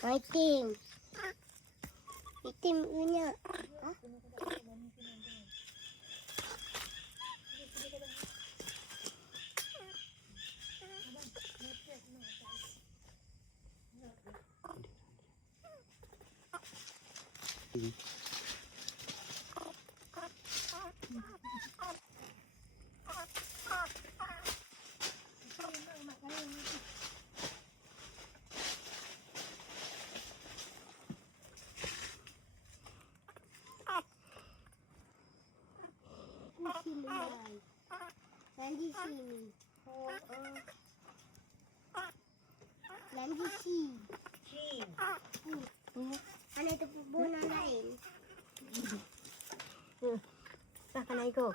Itim. Itim punya. Hah? Dan di sini. Dan di sini. Ada itu bunan lain. Sa ka naik ko.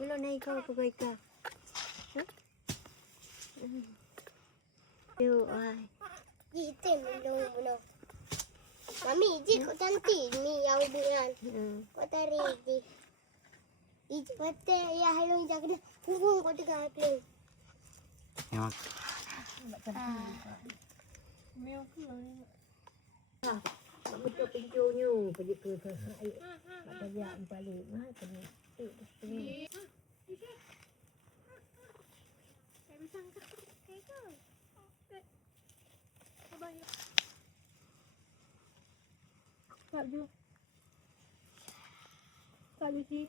Ulo naik ko pagay ka. Yo ay. Itim belum bunuh. Mami, ji kok cantik ni yang bulan. Kau tarik ji. Iji pate ya halong jaga. Hubung kau tegak halong. Emang Betul pintunya pergi ke air. Ada yang balik mah kena. Kaju. Kaju sih.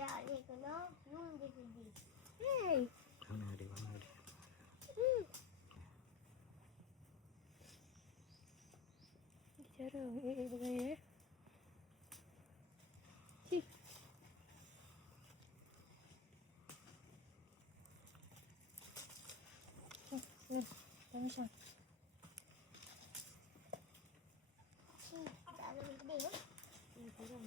Ya, ni kena yung di sini. Hey. mana dia? Bicara begini. Sih. Tak bisa. Tak ada gede. Ini kurang